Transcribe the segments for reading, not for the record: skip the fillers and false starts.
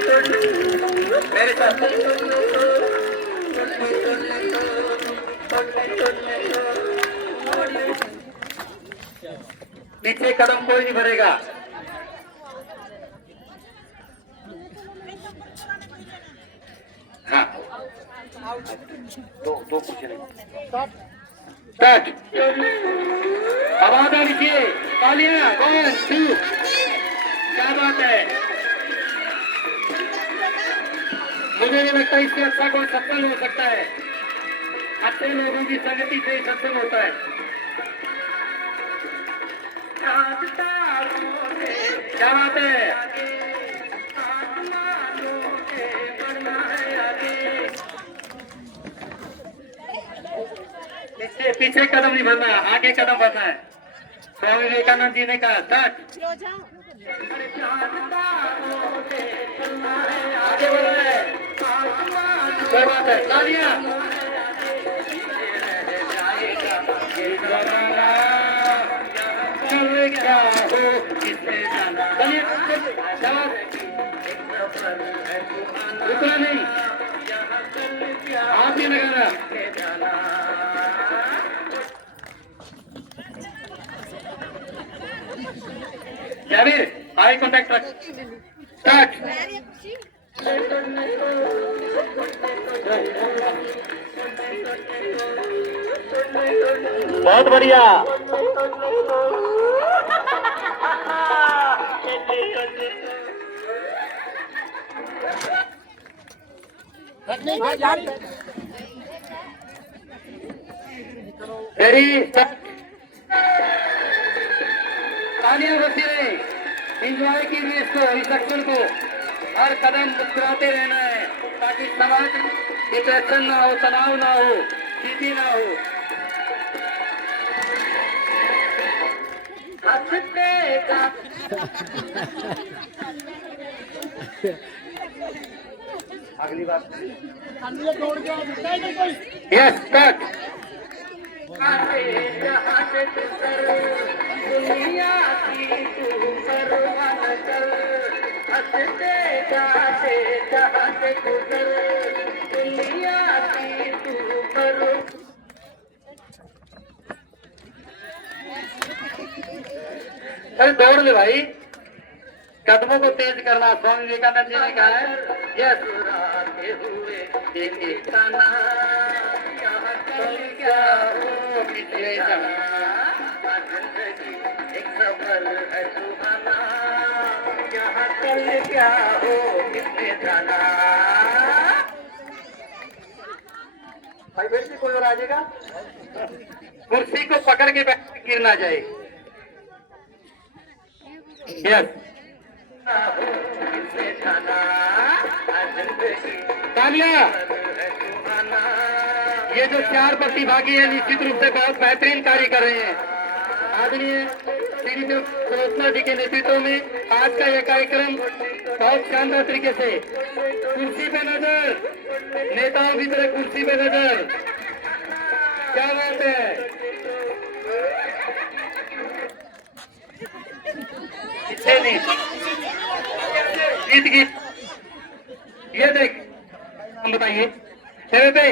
मेरे साथ पीछे कदम कोई नहीं भरेगा। हाँ दो पूछे स्टार्ट। आवाज आनी चाहिए। तालियां 1 2। क्या बात है। मुझे नहीं लगता इससे अच्छा कोई सत्संग हो सकता है। अच्छे लोगों की संगति से सत्संग होता है। क्या बात है। पीछे पीछे कदम नहीं भरना, आगे कदम भरना है। स्वामी विवेकानंद जी ने कहा स्टार्ट। आगे बढ़ना है। क्या बात है। तालियां। क्या हो किससे जाना। रुकना नहीं, हाथ ही लगाना। जावेद आई कांटेक्ट रख। स्टार्ट। बहुत बढ़िया। वेरी तालियां बजाइए। एंजॉय कीजिए इसको, इस एक्शन को। हर कदम मुस्कुराते रहना है ताकि समाज डिप्रेशन ना हो, तनाव ना हो, चीटी ना हो। अगली बात यस स्टार्ट। दुनिया की तू परवान कर, हंसते गाते चाहते गुजर, दुनिया की तू पर। अरे दौड़ ले भाई, कदमों को तेज करना। स्वामी विवेकानंद जी ने कहा है यस हुए एक ताना, क्या हो पिछले जाना, जिंदगी एक सफर है सुहाना, यहाँ कल क्या हो किसने जाना। भाई बैठ कोई और आ जाएगा। कुर्सी को पकड़ के बैठ गिर ना जाए। यस तालियां। ये जो 4 प्रतिभागी हैं निश्चित रूप से बहुत बेहतरीन कार्य कर रहे हैं। आदरणीय श्री सरोजना जी के नेतृत्व में आज का यह कार्यक्रम बहुत शानदार तरीके से। कुर्सी पे नजर, नेताओं की तरह कुर्सी पे नजर। क्या बात है। नहीं गीत गीत ये देख हम बताइए पे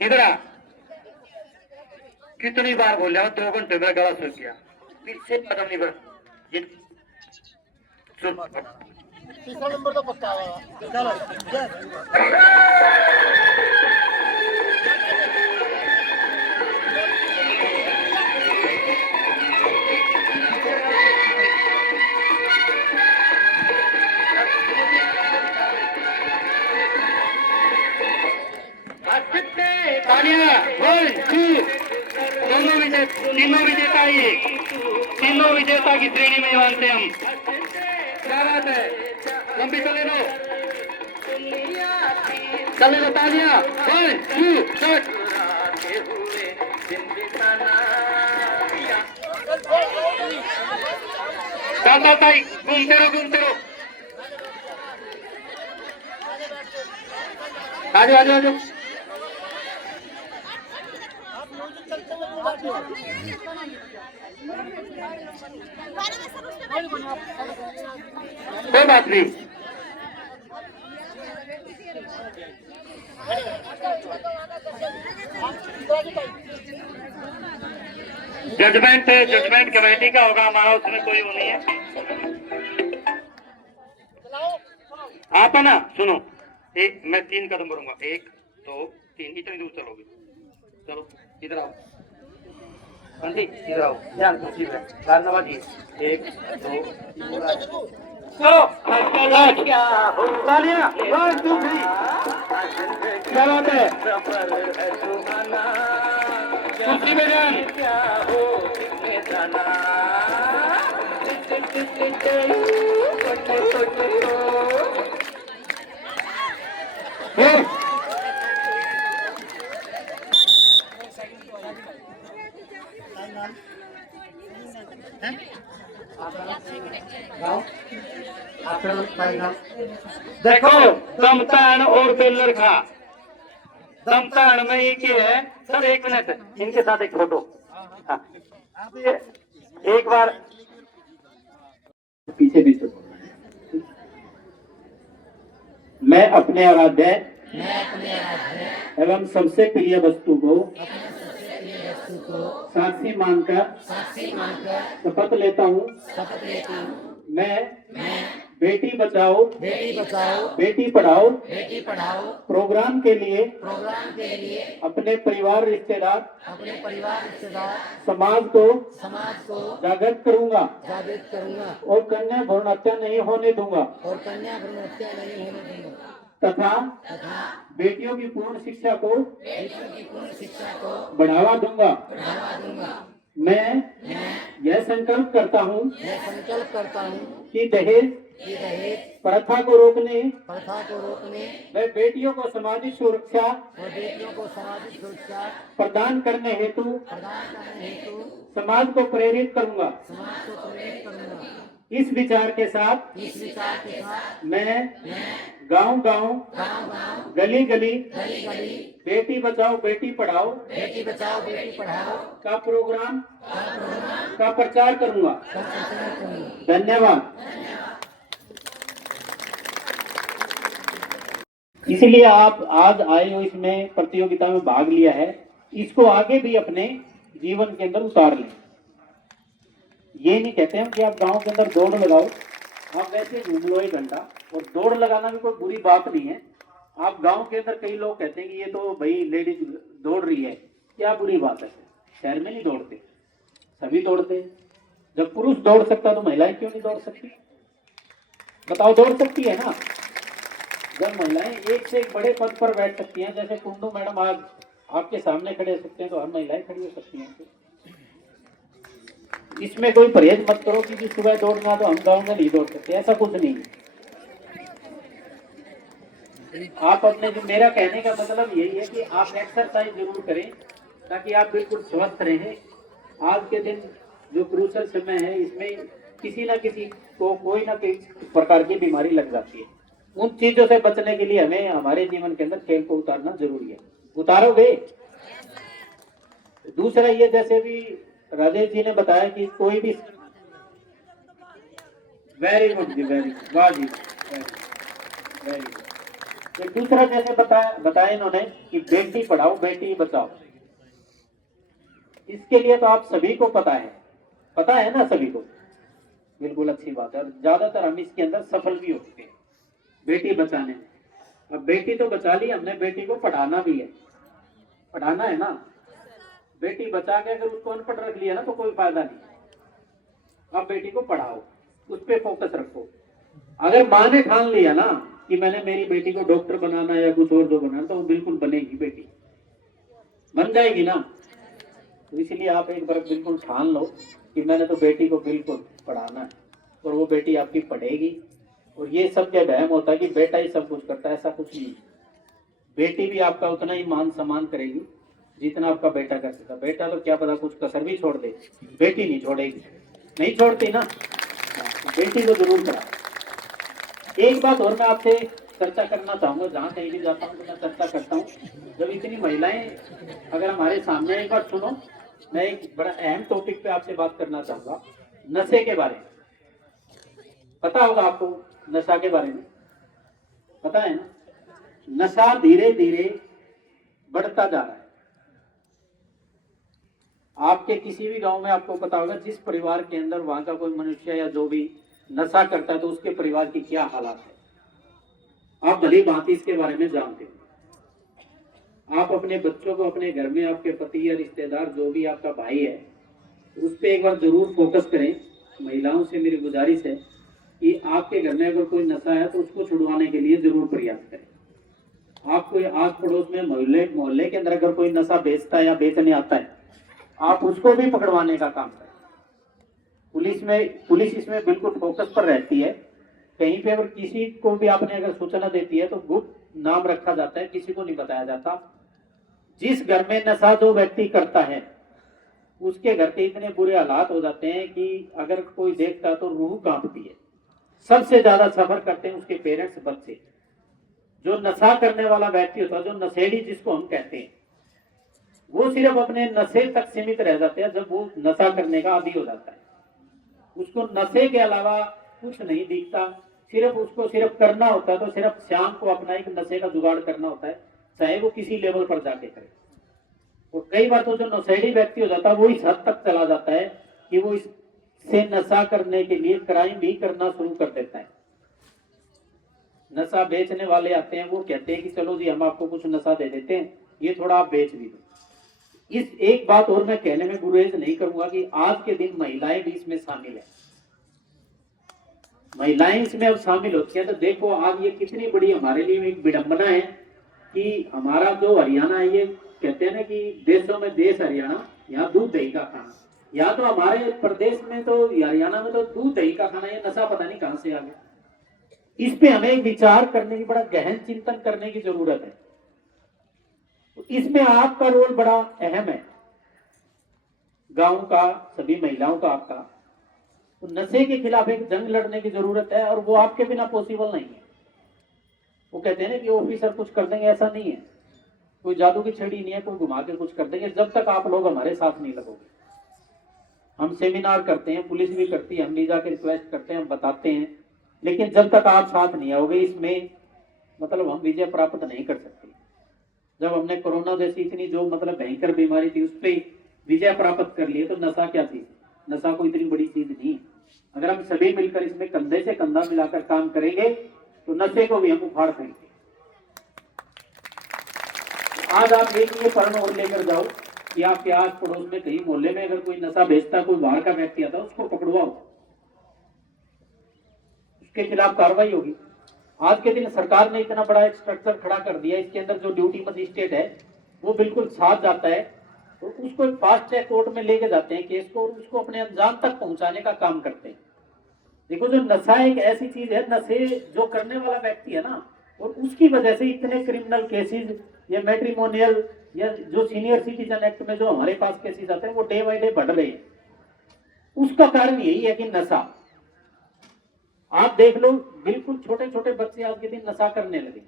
इधर आ। कितनी बार बोल रहा 2 घंटे में गला सुन गया। पीछे कदम नहीं बढ़। तीसरा नंबर तो पक्का तालियां 1 2। तीनों विजेता ही, तीनों विजेता की श्रेणी में मानते हम। क्या बात है। लंबी चले लो, चले लो। तालियां 1 2 स्टार्ट। घूमते रहो घूमते रहो। आ जाओ आ जाओ आ जाओ। कोई बात नहीं। जजमेंट कमेटी का होगा हमारा, उसमें कोई वो नहीं है। आप है ना, सुनो, एक मैं 3 कदम बढ़ूंगा, 1 2 3, इतनी दूर चलोगे। चलो इधर आओ बंदी, इधर आओ, ध्यान कुर्सी पे धन्यवाद जी। 1 2 चलो क्या तालियां 1 2 3। क्या बात है, कुर्सी पे जान क्या हो जाना। देखो दमतान और बेलर खा, दमतान में एक ही है सर। 1 मिनट इनके साथ एक फोटो। हाँ। एक बार पीछे भी तो मैं अपने आराध्य एवं सबसे प्रिय वस्तु को साक्षी मानकर शपथ लेता हूँ। मैं बेटी बचाओ बेटी पढ़ाओ प्रोग्राम के लिए अपने परिवार रिश्तेदार समाज को जागृत करूंगा और कन्या भ्रूण हत्या नहीं होने दूंगा तथा बेटियों की पूर्ण शिक्षा को बढ़ावा दूंगा। मैं यह संकल्प करता हूँ कि दहेज प्रथा को रोकने व बेटियों को सामाजिक सुरक्षा प्रदान करने हेतु समाज को प्रेरित करूंगा। इस विचार के साथ मैं गांव-गांव, गली-गली बेटी बचाओ बेटी पढ़ाओ का प्रोग्राम का प्रचार करूंगा। धन्यवाद। इसलिए आप आज आए हो, इसमें प्रतियोगिता में भाग लिया है, इसको आगे भी अपने जीवन के अंदर उतार लें। ये नहीं कहते हम कि आप गांव के अंदर दौड़ लगाओ, आप वैसे घूम लो 1 घंटा, और दौड़ लगाना भी कोई बुरी बात नहीं है। आप गांव के अंदर कई लोग कहते हैं कि ये तो भाई लेडीज दौड़ रही है, क्या बुरी बात है। शहर में नहीं दौड़ते, सभी दौड़ते हैं। जब पुरुष दौड़ सकता तो महिलाएं क्यों नहीं दौड़ सकती? बताओ, दौड़ सकती है ना। जब महिलाएं एक से एक बड़े पद पर बैठ सकती हैं, जैसे कुंडू मैडम आज आपके सामने खड़े हो सकते हैं, तो हर महिलाएं खड़ी हो सकती हैं। इसमें कोई परहेज मत करो कि जी सुबह दौड़ना तो हम गाँव में नहीं दौड़ सकते, ऐसा कुछ नहीं। आप अपने, जो मेरा कहने का मतलब यही है कि आप एक्सरसाइज जरूर करें ताकि आप बिल्कुल स्वस्थ रहें। आज के दिन जो क्रूशल समय है, इसमें किसी न किसी को कोई ना कोई प्रकार की बीमारी लग जाती है। उन चीजों से बचने के लिए हमें हमारे जीवन के अंदर खेल को उतारना जरूरी है। उतारोगे? दूसरा ये, जैसे भी राजेश जी ने बताया कि कोई भी, वेरी गुड जी, वेरी गुड, वाह जी, वेरी गुड। एक दूसरा जैसे बताया इन्होंने कि बेटी पढ़ाओ बेटी बचाओ, इसके लिए तो आप सभी को पता है ना सभी को, बिल्कुल अच्छी बात है। और ज्यादातर हम इसके अंदर सफल भी होते हैं बेटी बचाने में। अब बेटी तो बचा ली हमने, बेटी को पढ़ाना भी है, पढ़ाना है ना। बेटी बचा के अगर उसको अनपढ़ रख लिया ना तो कोई फायदा नहीं। अब बेटी को पढ़ाओ, उस पर फोकस रखो। अगर माँ ने ठान लिया ना कि मैंने मेरी बेटी को डॉक्टर बनाना या कुछ और जो बनाना, तो वो बिल्कुल बनेगी, बेटी बन जाएगी ना। तो इसलिए आप एक बार बिल्कुल ठान लो कि मैंने तो बेटी को बिल्कुल पढ़ाना है, और वो बेटी आपकी पढ़ेगी। और ये सब क्या वहम होता है कि बेटा ही सब कुछ करता है, ऐसा कुछ नहीं। बेटी भी आपका उतना ही मान सम्मान करेगी जितना आपका बेटा कर सकता। बेटा तो क्या पता कुछ कसर भी छोड़ दे, बेटी नहीं छोड़ेगी, नहीं छोड़ती ना। बेटी को जरूर करा। एक बात और मैं आपसे चर्चा करना चाहूंगा, जहां कहीं भी जाता हूँ तो मैं चर्चा करता हूँ। जब इतनी महिलाएं अगर हमारे सामने, एक बार सुनो, मैं एक बड़ा अहम टॉपिक पे आपसे बात करना चाहूंगा, नशे के बारे में। पता होगा आपको नशा के बारे में, पता है ना? नशा धीरे धीरे बढ़ता जा रहा है। आपके किसी भी गांव में आपको पता होगा, जिस परिवार के अंदर वहां का कोई मनुष्य या जो भी नशा करता है तो उसके परिवार की क्या हालात है, आप भली भांति इसके बारे में जानते हो। आप अपने बच्चों को अपने घर में, आपके पति या रिश्तेदार जो भी आपका भाई है, उस पर एक बार जरूर फोकस करें। महिलाओं से मेरी गुजारिश है कि आपके घर में अगर कोई नशा है तो उसको छुड़वाने के लिए जरूर प्रयास करें। आप कोई आस पड़ोस में मोहल्ले के अंदर अगर कोई नशा बेचता है या बेचने आता है, आप उसको भी पकड़वाने का काम करें। पुलिस इसमें बिल्कुल फोकस पर रहती है। कहीं पे अगर किसी को भी आपने अगर सूचना देती है तो गुप्त नाम रखा जाता है, किसी को नहीं बताया जाता। जिस घर में नशा जो व्यक्ति करता है उसके घर के इतने बुरे हालात हो जाते हैं कि अगर कोई देखता तो रूह कांपती है। सबसे ज्यादा सफर करते हैं उसके पेरेंट्स, बच्चे। जो नशा करने वाला व्यक्ति होता है, जो नशेड़ी जिसको हम कहते हैं, वो सिर्फ अपने नशे तक सीमित रह जाते हैं। जब वो नशा करने का आदी हो जाता है, उसको नशे के अलावा कुछ नहीं दिखता, उसको सिर्फ करना होता है तो सिर्फ शाम को अपना एक नशे का जुगाड़ करना होता है, चाहे वो किसी लेवल पर जाके करे। और कई बार तो जो नशेड़ी व्यक्ति हो जाता है वो इस हद तक चला जाता है कि वो इससे नशा करने के लिए क्राइम भी करना शुरू कर देता है। नशा बेचने वाले आते हैं, वो कहते हैं कि चलो जी हम आपको कुछ नशा दे देते हैं, ये थोड़ा आप बेच भी दो। इस एक बात और मैं कहने में गुरेज नहीं करूंगा कि आज के दिन महिलाएं भी इसमें शामिल है। महिलाएं इसमें अब शामिल होती है तो देखो आज ये कितनी बड़ी हमारे लिए एक विडंबना है कि हमारा जो हरियाणा है, ये कहते हैं ना कि देशों में देश हरियाणा, यहाँ दूध दही का खाना। यहाँ तो हमारे प्रदेश में तो हरियाणा में तो दूध दही का खाना, ये नशा पता नहीं कहां से आ गया। इस पे हमें विचार करने की, बड़ा गहन चिंतन करने की जरूरत है। इसमें आपका रोल बड़ा अहम है, गांव का, सभी महिलाओं का, आपका। तो नशे के खिलाफ एक जंग लड़ने की जरूरत है और वो आपके बिना पॉसिबल नहीं है। वो कहते हैं ना कि ऑफिसर कुछ कर देंगे, ऐसा नहीं है। कोई जादू की छड़ी नहीं है, कोई घुमा के कुछ कर देंगे, जब तक आप लोग हमारे साथ नहीं लगोगे। हम सेमिनार करते हैं, पुलिस भी करती है, हम भी जाके रिक्वेस्ट करते हैं, हम बताते हैं, लेकिन जब तक आप साथ नहीं आओगे इसमें मतलब हम विजय प्राप्त नहीं कर सकते। जब हमने कोरोना जैसी इतनी जो मतलब भयंकर बीमारी थी उस पर विजय प्राप्त कर लिए, तो नशा क्या चीज? नशा कोई इतनी बड़ी चीज नहीं है। अगर हम सभी मिलकर इसमें कंधे से कंधा मिलाकर काम करेंगे तो नशे को भी हम उखाड़ देंगे। आज आप एक ये प्रण और लेकर जाओ कि आपके आस पड़ोस में कहीं मोहल्ले में अगर कोई नशा बेचता, कोई बाहर का व्यक्ति आता, उसको पकड़वाओ, उसके खिलाफ कार्रवाई होगी। आज के दिन सरकार ने इतना बड़ा एक स्ट्रक्चर खड़ा कर दिया, इसके अंदर जो ड्यूटी मजिस्ट्रेट है वो बिल्कुल साथ जाता है और उसको फास्ट ट्रैक कोर्ट में लेके जाते हैं केस को और उसको अपने अंजाम तक पहुंचाने का काम करते हैं। देखो, जो नशा एक ऐसी चीज है, नशे जो करने वाला व्यक्ति है ना, और उसकी वजह से इतने क्रिमिनल केसेस या मैट्रिमोनियल या जो सीनियर सिटीजन एक्ट में जो हमारे पास केसेस आते हैं वो डे बाय डे बढ़ रहे हैं। उसका कारण यही है कि नशा। आप देख लो, बिल्कुल छोटे छोटे बच्चे आज के दिन नशा करने लगे।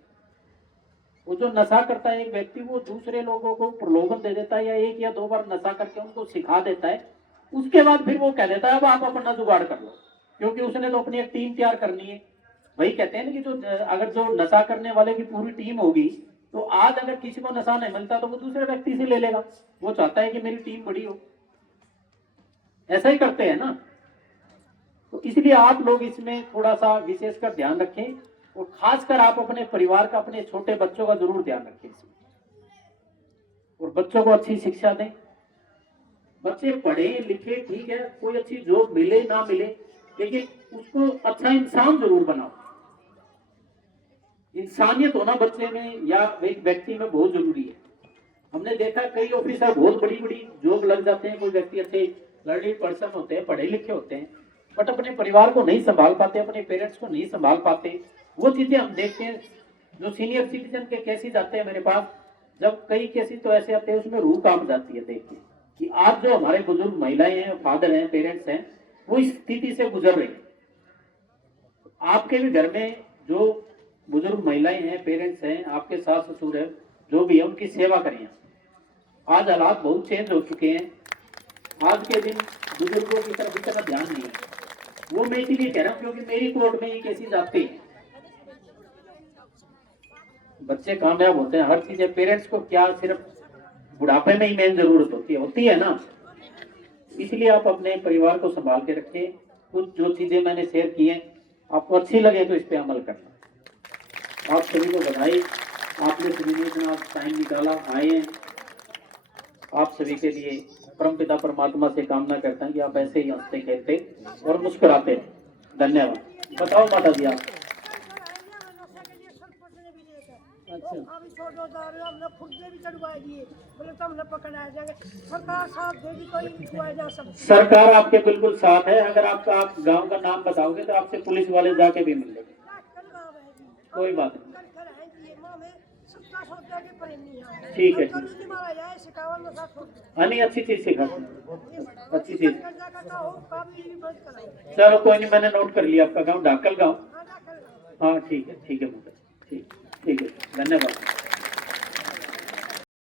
वो जो नशा करता है एक व्यक्ति, वो दूसरे लोगों को प्रलोभन दे देता है या एक या दो बार नशा करके उनको सिखा देता है, उसके बाद फिर वो कह देता है अब आप अपना जुगाड़ कर लो, क्योंकि उसने तो अपनी एक टीम तैयार करनी है। वही कहते हैं ना कि जो अगर जो नशा करने वाले की पूरी टीम होगी तो आज अगर किसी को नशा नहीं मिलता तो वो दूसरे व्यक्ति से ले लेगा। वो चाहता है कि मेरी टीम बड़ी हो, ऐसा ही करते हैं ना। तो इसलिए आप लोग इसमें थोड़ा सा विशेषकर ध्यान रखें और खासकर आप अपने परिवार का, अपने छोटे बच्चों का जरूर ध्यान रखें इसमें, और बच्चों को अच्छी शिक्षा दें। बच्चे पढ़े लिखे, ठीक है, कोई अच्छी जॉब मिले ना मिले, लेकिन उसको अच्छा इंसान जरूर बनाओ। इंसानियत होना बच्चे में या एक व्यक्ति में बहुत जरूरी है। हमने देखा कई ऑफिसर बहुत बड़ी बड़ी जॉब लग जाते हैं, कोई व्यक्ति अच्छे लर्निंग पर्सन होते हैं, पढ़े लिखे होते हैं, बट अपने परिवार को नहीं संभाल पाते, अपने पेरेंट्स को नहीं संभाल पाते। वो चीजें हम देखते हैं। जो सीनियर सिटीजन के केसेस आते हैं मेरे पास, जब कई केसेस तो ऐसे आते हैं उसमें रूह कांप जाती है देख के कि आज जो हमारे बुजुर्ग महिलाएं हैं, फादर हैं, पेरेंट्स हैं, वो इस स्थिति से गुजर रहे हैं। आपके भी घर में जो बुजुर्ग महिलाएं हैं, पेरेंट्स हैं, आपके सास ससुर है, जो भी है, उनकी सेवा करिए। आज हालात बहुत चेंज हो चुके हैं। आज के दिन बुजुर्गों की तरफ इतना ध्यान नहीं है। वो मैं इसीलिए कह रहा हूँ क्योंकि मेरी कोर्ट में ये केसेस आते हैं। बच्चे कामयाब होते हैं, हर चीजें पेरेंट्स को क्या सिर्फ बुढ़ापे में ही मेन जरूरत होती है ना। इसलिए आप अपने परिवार को संभाल के रखें। कुछ जो चीजें मैंने शेयर की हैं आपको अच्छी लगे तो इस पे अमल करना। आप सभी को बधाई, आपने सभी ने इतना टाइम निकाला, आए हैं। आप सभी के लिए परमपिता परमात्मा से कामना करता हूं कि आप ऐसे ही हंसते खेलते और मुस्कुराते रहें। धन्यवाद। बताओ माता जी आप। अच्छा, अभी छोड़ो दारू हमने खुद से भी चढ़वाए दिए, बोले तो हमने पकड़ाए जाएंगे। सरकार साथ देगी तो ही हुआ जा सब। सरकार आपके बिल्कुल साथ है। अगर आप गांव का नाम बताओगे तो आपसे पुलिस वाले जाके भी मिल लेंगे। कोई बात नहीं, ठीक है, नहीं अच्छी चीज सिखा, अच्छी चीज। चलो कोई नहीं, मैंने नोट कर लिया आपका गांव ढाकल गांव। हाँ ठीक है, ठीक है, ठीक है, धन्यवाद।